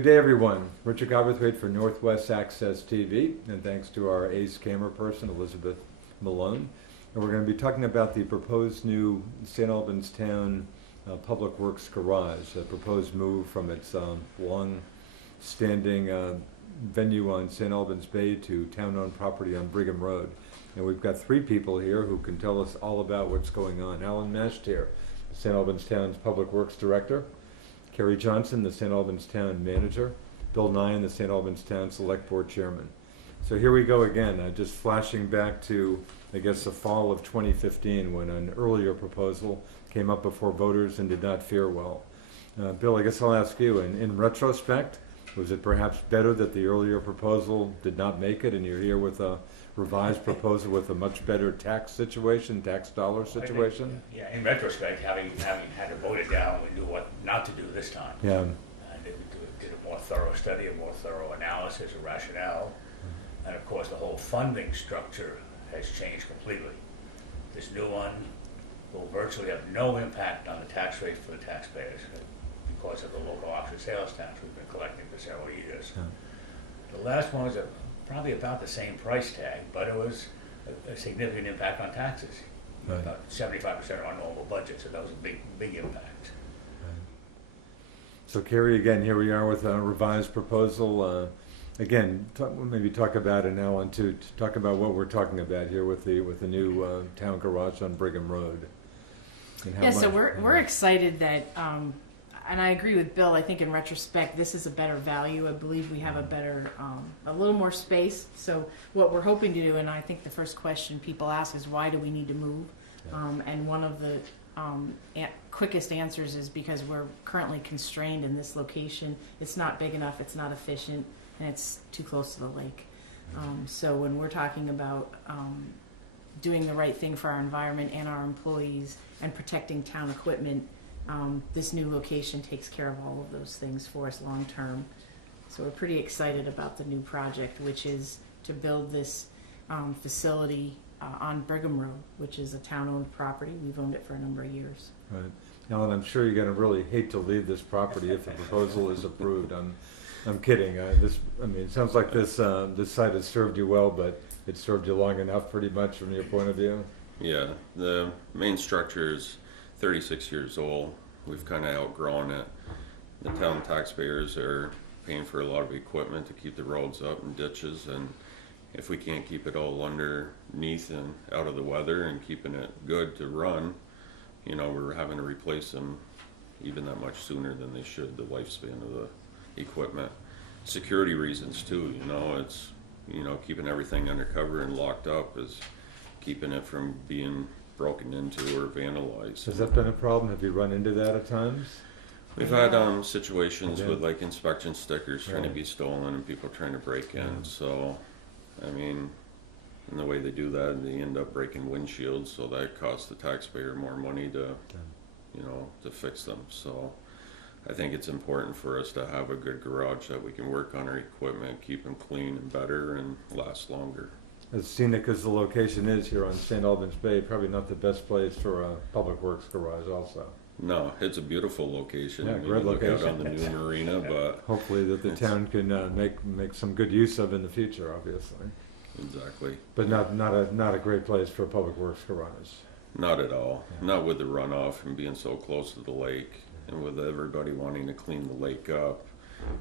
Good day, everyone. Richard Goberthwaite for Northwest Access TV, and thanks to our ace camera person, Elizabeth Malone. And we're going to be talking about the proposed new St. Albans Town Public Works Garage, a proposed move from its long-standing venue on St. Albans Bay to town-owned property on Brigham Road. And we've got three people here who can tell us all about what's going on. Mastare, St. Albans Town's Public Works Director. Carrie Johnson, the St. Albans Town Manager. Bill Nyan, the St. Albans Town Selectboard Chairman. So here we go again, just flashing back to, I guess, the fall of 2015 when an earlier proposal came up before voters and did not fare well. Bill, I guess I'll ask you, in retrospect, was it perhaps better that the earlier proposal did not make it and you're here with a revised proposal with a much better tax dollar situation? Yeah, in retrospect, having had to vote it down, we knew what not to do this time. Yeah. And did a more thorough study, a more thorough analysis, a rationale. And of course, the whole funding structure has changed completely. This new one will virtually have no impact on the tax rate for the taxpayers because of the local option sales tax we've been collecting for several years. Yeah. The last one was probably about the same price tag, but it was a significant impact on taxes. Right. About 75% of our normal budget, so that was a big impact. So Carrie, again, here we are with a revised proposal. Again, maybe talk about it now and to talk about what we're talking about here with the new town garage on Brigham Road. And how So much, we're excited that, and I agree with Bill. I think in retrospect, this is a better value. I believe we have a better, a little more space. So what we're hoping to do, and I think the first question people ask is, why do we need to move? And one of the quickest answers is because we're currently constrained in this location. It's not big enough, it's not efficient, and it's too close to the lake. So when we're talking about doing the right thing for our environment and our employees and protecting town equipment, this new location takes care of all of those things for us long term. So we're pretty excited about the new project, which is to build this facility on Brigham Road, which is a town-owned property. We've owned it for a number of years. Right. Alan, I'm sure you're going to really hate to leave this property if the proposal is approved. I'm kidding. It sounds like this site has served you well, but it served you long enough, pretty much, from your point of view. Yeah, the main structure is 36 years old. We've kind of outgrown it. The town taxpayers are paying for a lot of equipment to keep the roads up and ditches, and if we can't keep it all underneath and out of the weather and keeping it good to run, we're having to replace them even that much sooner than they should, the lifespan of the equipment. Security reasons too, it's keeping everything undercover and locked up is keeping it from being broken into or vandalized. Has that been a problem? Have you run into that at times? We've had situations with like inspection stickers trying to be stolen and people trying to break in. So, and the way they do that, they end up breaking windshields, so that costs the taxpayer more money to, to fix them. So, I think it's important for us to have a good garage that we can work on our equipment, keep them clean and better, and last longer. As scenic as the location is here on St. Albans Bay, probably not the best place for a public works garage also. No, it's a beautiful location. Yeah, great location. Look out on the new marina, but hopefully that the town can make some good use of in the future, obviously. Exactly. But not a great place for a public works garage. Not at all. Yeah. Not with the runoff and being so close to the lake, and with everybody wanting to clean the lake up.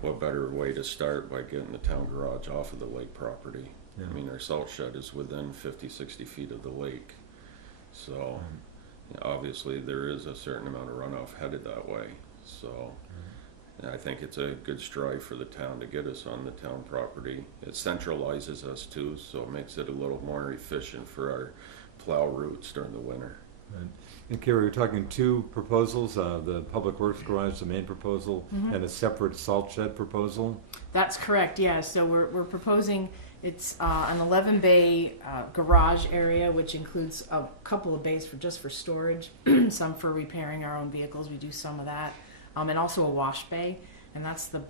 What better way to start by getting the town garage off of the lake property? Yeah. Our salt shed is within 50-60 feet of the lake, so obviously there is a certain amount of runoff headed that way. So I think it's a good stride for the town to get us on the town property. It centralizes us too, so it makes it a little more efficient for our plow routes during the winter. Right. And Carrie, we're talking two proposals, the Public Works Garage, the main proposal, and a separate salt shed proposal? That's correct, yeah. So we're proposing, it's an 11-bay garage area, which includes a couple of bays just for storage, some for repairing our own vehicles. We do some of that. And also a wash bay, and that's the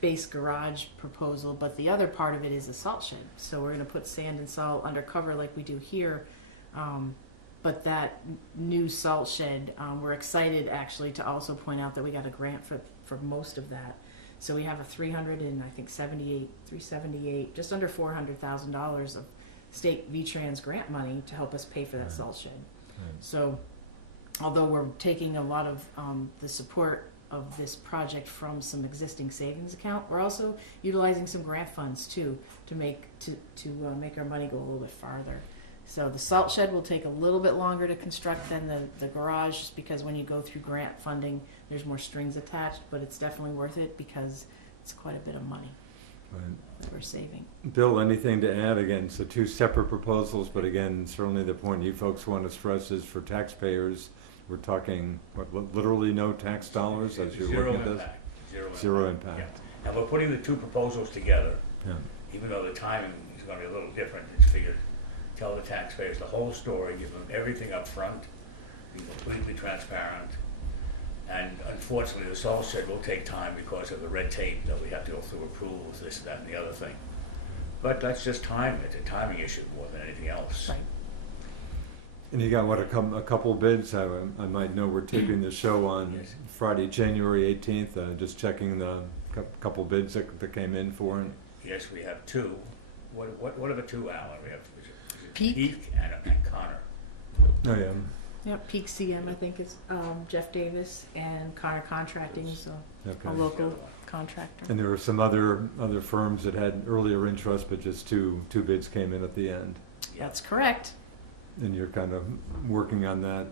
base garage proposal, but the other part of it is a salt shed. So we're going to put sand and salt undercover like we do here, but that new salt shed, we're excited actually to also point out that we got a grant for most of that. So we have a $378, just under $400,000 of state V-Trans grant money to help us pay for that Right. salt shed. Right. So, although we're taking a lot of the support of this project from some existing savings account, we're also utilizing some grant funds too to make our money go a little bit farther. So the salt shed will take a little bit longer to construct than the garage, just because when you go through grant funding, there's more strings attached, but it's definitely worth it because it's quite a bit of money Right. that we're saving. Bill, anything to add? Again, so two separate proposals, but again, certainly the point you folks want to stress is for taxpayers, we're talking, literally no tax dollars as you're Zero looking at this? impact. Zero Yeah. impact. And we're putting the two proposals together, Yeah. even though the timing is gonna be a little different. It's figured, tell the taxpayers the whole story, give them everything up front, be completely transparent. And unfortunately, the salt shed will take time because of the red tape that we have to go through approvals, this, that, and the other thing. But that's just time, it's a timing issue more than anything else. Right. And you got what, a couple bids? I might know we're taping the show on Yes. Friday, January 18th. Just checking the couple bids that came in for it. Yes, we have two. What are the two, Alan? We have, is it Peak. Peak and Connor. Oh, yeah. Yep, Peak CM, I think is Jeff Davis, and Connor Contracting, so a Okay. local contractor. And there were some other firms that had earlier interest, but just two bids came in at the end. That's correct. And you're kind of working on that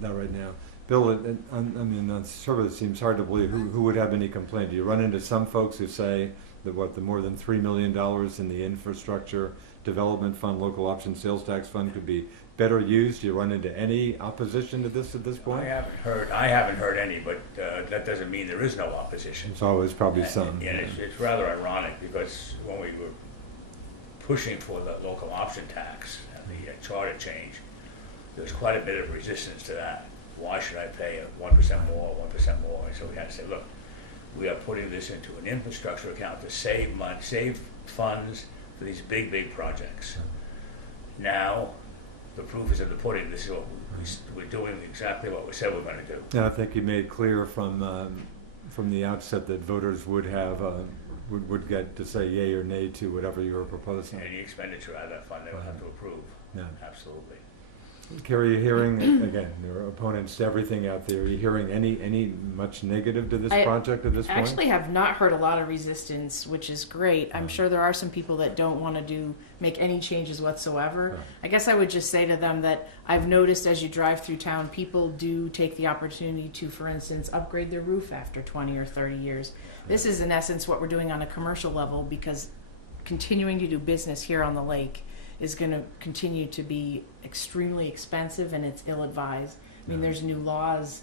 right now. Bill, I mean, it seems hard to believe. Who would have any complaint? Do you run into some folks who say that the more than $3 million in the infrastructure development fund, local option sales tax fund could be better used? Do you run into any opposition to this at this point? I haven't heard any, but that doesn't mean there is no opposition. There's always probably some. And it's rather ironic because when we were pushing for the local option tax and the charter change, there was quite a bit of resistance to that. Why should I pay 1% more, 1% more? And so we had to say, look, we are putting this into an infrastructure account to save money, save funds for these big, big projects. Now, the proof is in the pudding. This is what we're doing exactly what we said we're going to do. And I think you made clear from the outset that voters would get to say yay or nay to whatever you were proposing. Any expenditure out of that fund, they will have to approve. Yeah. Absolutely. Carrie, are you hearing, again, there are opponents to everything out there. Are you hearing any much negative to this project at this I point? actually have not heard a lot of resistance, which is great. I'm sure there are some people that don't want to make any changes whatsoever. Right. I guess I would just say to them that I've noticed as you drive through town, people do take the opportunity to, for instance, upgrade their roof after 20 or 30 years. This is in essence what we're doing on a commercial level, because continuing to do business here on the lake is going to continue to be extremely expensive, and it's ill-advised. I mean, there's new laws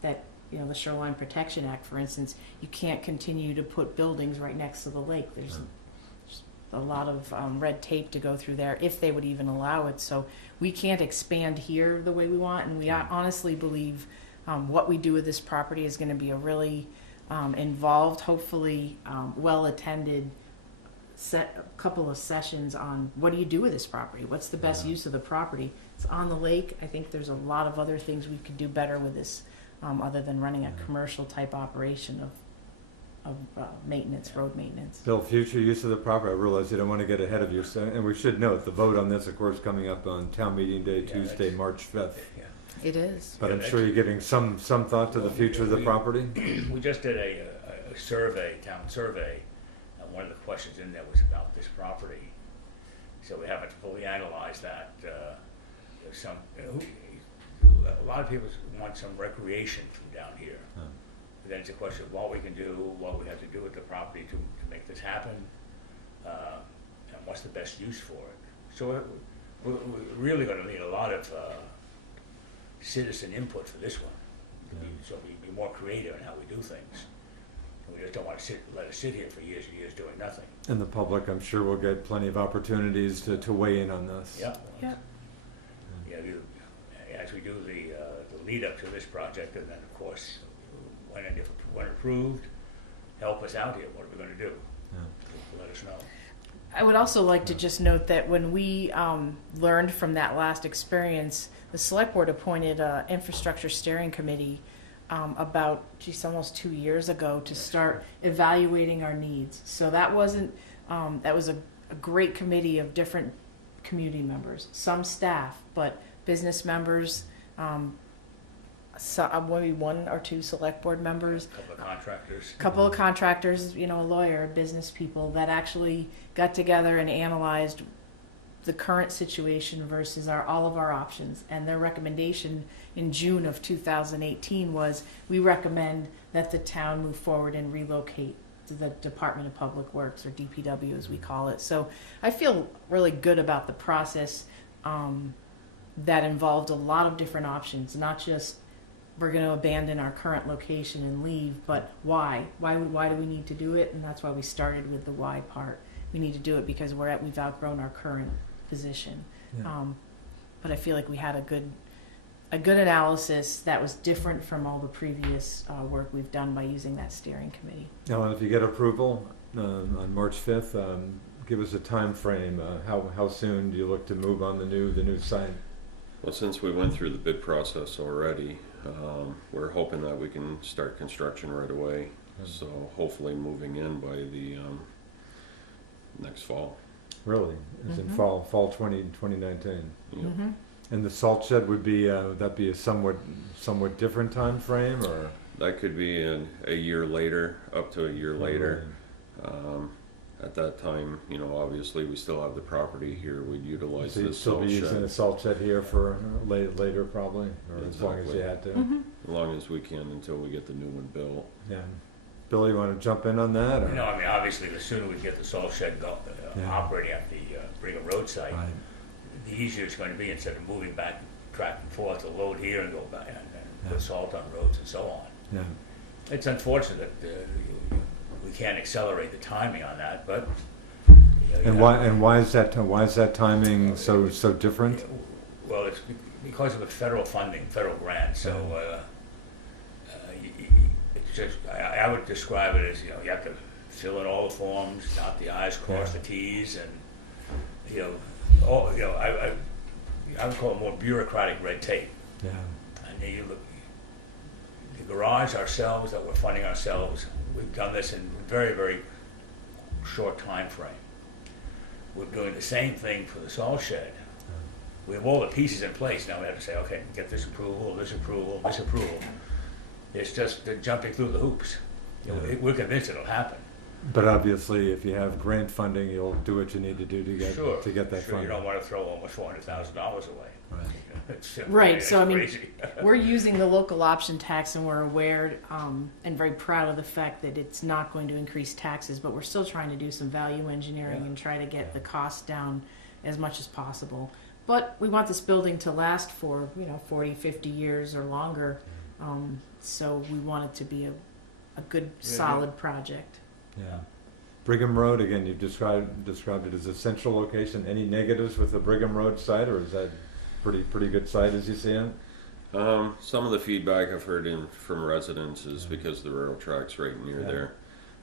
that, the Shoreline Protection Act, for instance, you can't continue to put buildings right next to the lake. There's a lot of red tape to go through there if they would even allow it. So we can't expand here the way we want, and we honestly believe what we do with this property is going to be a really involved, hopefully well-attended a couple of sessions on what do you do with this property? What's the best use of the property? It's on the lake. I think there's a lot of other things we could do better with this, other than running a commercial type operation of maintenance, road maintenance. Bill, future use of the property, I realize you don't want to get ahead of yourself, and we should note, the vote on this, of course, coming up on town meeting day, Tuesday, March 5th. Yeah. It is. But I'm sure you're giving some thought to the future of the property? We just did a survey, town survey, and one of the questions in there was about this property. So we haven't fully analyzed that. There's some, a lot of people want some recreation from down here. Huh. But then it's a question of what we can do, what we have to do with the property to make this happen, and what's the best use for it. So we're really going to need a lot of citizen input for this one. So we be more creative in how we do things. We just don't want to let it sit here for years and years doing nothing. And the public, I'm sure, will get plenty of opportunities to weigh in on this. Yeah. Yeah. Yeah, as we do the lead up to this project, and then of course, when approved, help us out here. What are we going to do? Yeah. Let us know. I would also like to just note that when we learned from that last experience, the Selectboard appointed an infrastructure steering committee about, geez, almost 2 years ago to start evaluating our needs. So that wasn't, that was a great committee of different community members, some staff, but business members, maybe 1 or 2 select board members, couple of contractors, you know, a lawyer, business people that actually got together and analyzed the current situation versus all of our options. And their recommendation in June of 2018 was, we recommend that the town move forward and relocate to the Department of Public Works, or DPW as we call it. So I feel really good about the process that involved a lot of different options, not just we're going to abandon our current location and leave, but why? Why do we need to do it? And that's why we started with the why part. We need to do it because we've outgrown our current position. Yeah. But I feel like we had a good analysis that was different from all the previous work we've done by using that steering committee. Now, if you get approval on March 5th, give us a time frame. How soon do you look to move on the new site? Well, since we went through the bid process already, we're hoping that we can start construction right away. So hopefully moving in by the next fall. Really? It's in fall 2019. Yeah. Mm-hmm. And the salt shed would be that be a somewhat different time frame, or That could be a year later, up to a year later. At that time, you know, obviously we still have the property here. We'd utilize So you'd this still salt be using shed the salt shed here for later probably, or as long as Exactly. you had to. Mm-hmm. as long as we can until we get the new one built. Yeah. Bill, you want to jump in on that? Or? You know, I mean, obviously, the sooner we get the salt shed operating at the Brigham Road site, Right. the easier it's going to be, instead of moving back, track and forth to load here and go back and Yeah. put salt on roads and so on. Yeah. It's unfortunate that we can't accelerate the timing on that, but. And why is that timing so different? Well, it's because of the federal funding, federal grant. So it's just I would describe it as, you know, you have to fill in all the forms, dot the i's, cross the t's, and I would call it more bureaucratic red tape. Yeah. And then you look, the garage ourselves that we're funding ourselves, we've done this in a very, very short time frame. We're doing the same thing for the salt shed. We have all the pieces in place. Now we have to say, okay, get this approval, this approval, this approval. It's just jumping through the hoops. You know, we're convinced it'll happen. But obviously, if you have grant funding, you'll do what you need to do to get that funding. You don't want to throw almost $400,000 away. Right. Right, so I mean, crazy. we're using the local option tax, and we're aware and very proud of the fact that it's not going to increase taxes, but we're still trying to do some value engineering and try to get the cost down as much as possible. But we want this building to last for 40, 50 years or longer, so we want it to be a good, solid project. Yeah. Brigham Road, again, you've described it as a central location. Any negatives with the Brigham Road site, or is that pretty good site as you see it? Some of the feedback I've heard from residents is because the railroad track's right near there.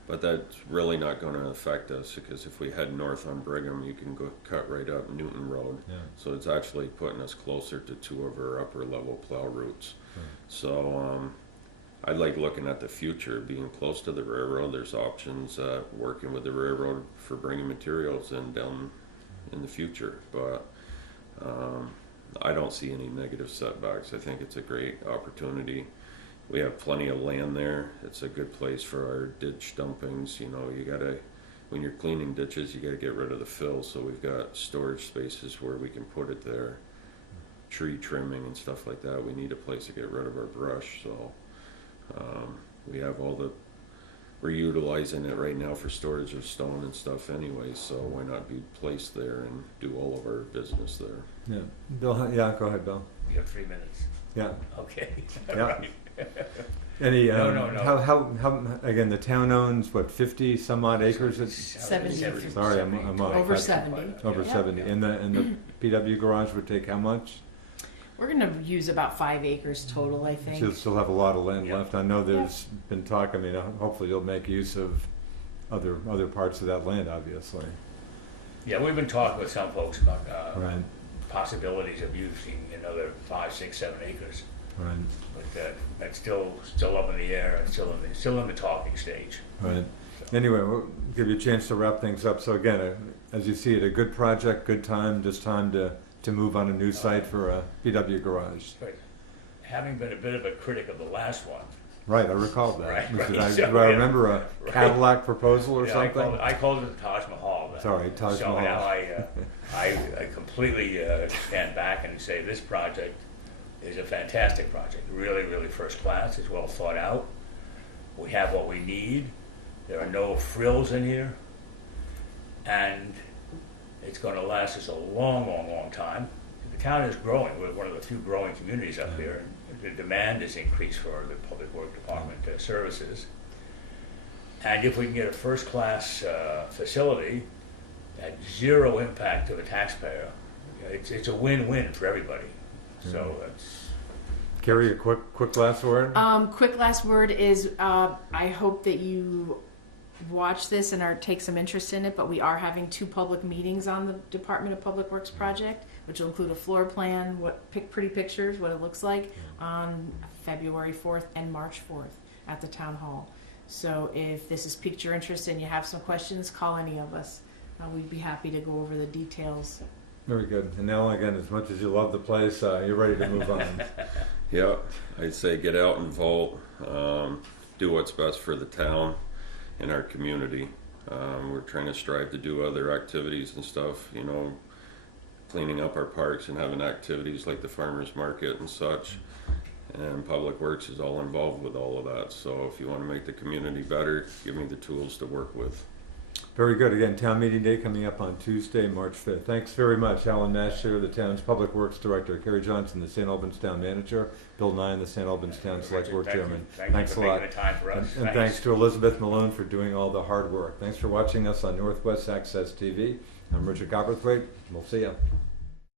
But that's really not going to affect us, because if we head north on Brigham, you can go cut right up Newton Road. Yeah. So it's actually putting us closer to 2 of our upper level plow routes. Right. So I like looking at the future, being close to the railroad. There's options working with the railroad for bringing materials in down in the future. But I don't see any negative setbacks. I think it's a great opportunity. We have plenty of land there. It's a good place for our ditch dumpings. You know, when you're cleaning ditches, you gotta get rid of the fill. So we've got storage spaces where we can put it there. Tree trimming and stuff like that. We need a place to get rid of our brush. So we have we're utilizing it right now for storage of stone and stuff anyway. So why not be placed there and do all of our business there? Yeah. Bill, yeah, go ahead, Bill. You have 3 minutes. Yeah. Okay. Yeah. Right. Any? No. How? Again, the town owns what, 50 some odd acres? 70. Sorry, I'm off. Over 70. Over Yeah. 70. And the PW garage would take how much? We're going to use about 5 acres total, I think. You'll still have a lot of land Yeah. left. I know there's been talk. I mean, hopefully you'll make use of other parts of that land, obviously. Yeah, we've been talking with some folks about Right. possibilities of using another 5, 6, 7 acres. Right, But that's still up in the air, and still in the talking stage. right. Anyway, we'll give you a chance to wrap things up. So again, as you see it, a good project, good time, just time to move on a new site for a PW garage. But having been a bit of a critic of the last one, Right, I recall that. Right, Did right. I, So, do I yeah. remember a Right. Cadillac proposal or yeah, something? I called it the Taj Mahal. Then. Sorry, Taj so Mahal. now I completely stand back and say this project is a fantastic project. Really, really first class. It's well thought out. We have what we need. There are no frills in here, and it's going to last us a long, long, long time. The town is growing. We're one of the few growing communities up here. The demand is increased for the Public Works Department services. And if we can get a first-class facility at zero impact to the taxpayer, it's a win-win for everybody. So that's Carrie, a quick last word? Quick last word is I hope that you watch this and take some interest in it, but we are having 2 public meetings on the Department of Public Works project, which will include a floor plan, pretty pictures, what it looks like, on February 4th and March 4th at the Town Hall. So if this has piqued your interest and you have some questions, call any of us. We'd be happy to go over the details. Very good. And now, again, as much as you love the place, you're ready to move on. Yeah, I'd say get out and vote, do what's best for the town and our community. We're trying to strive to do other activities and stuff, you know, cleaning up our parks and having activities like the farmers market and such. And Public Works is all involved with all of that. So if you want to make the community better, give me the tools to work with. Very good. Again, town meeting day coming up on Tuesday, March 5th. Thanks very much, Alan Mastare, the town's Public Works Director, Carrie Johnson, the St. Albans Town Manager, Bill Nye, the St. Albans Town Selectboard Chairman. Thanks a for lot. making the time for us. And thanks to Elizabeth Malone for doing all the hard work. Thanks for watching us on Northwest Access TV. I'm Richard Copperthwaite. We'll see you.